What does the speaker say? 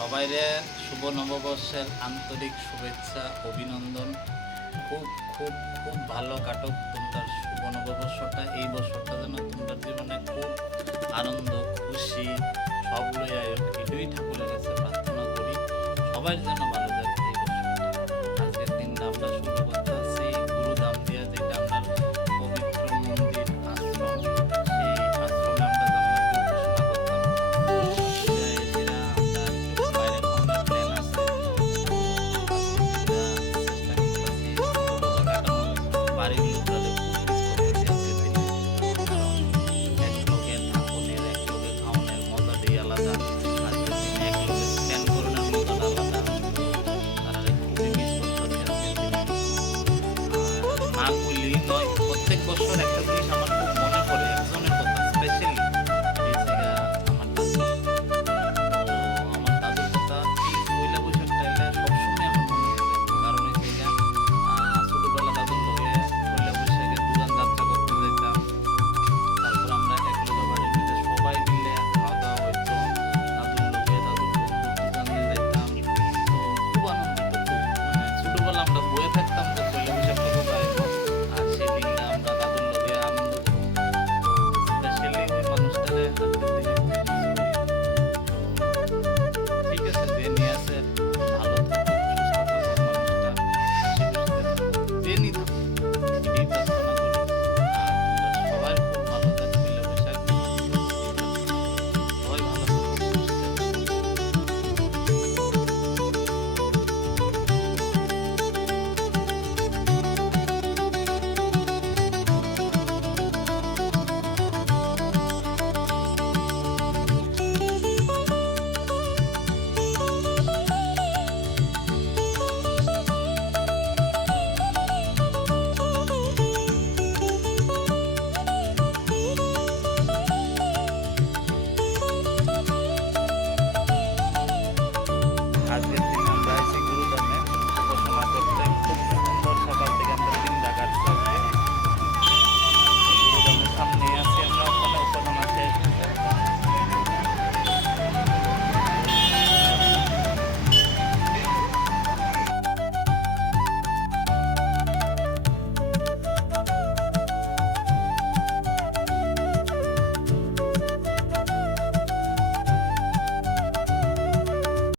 সবাইরে শুভ নববর্ষের আন্তরিক শুভেচ্ছা অভিনন্দন। খুব খুব খুব ভালো কাটুক তোমরা শুভ নববর্ষটা। এই বছরটা যেন তোমরা জীবনে খুব আনন্দ খুশি সব লই আয়োগ, এটাই ঠাকুরের কাছে প্রার্থনা করি। সবাই যেন ভালো যায় এই বছরটা। আজকের দিনটা আমরা শুরু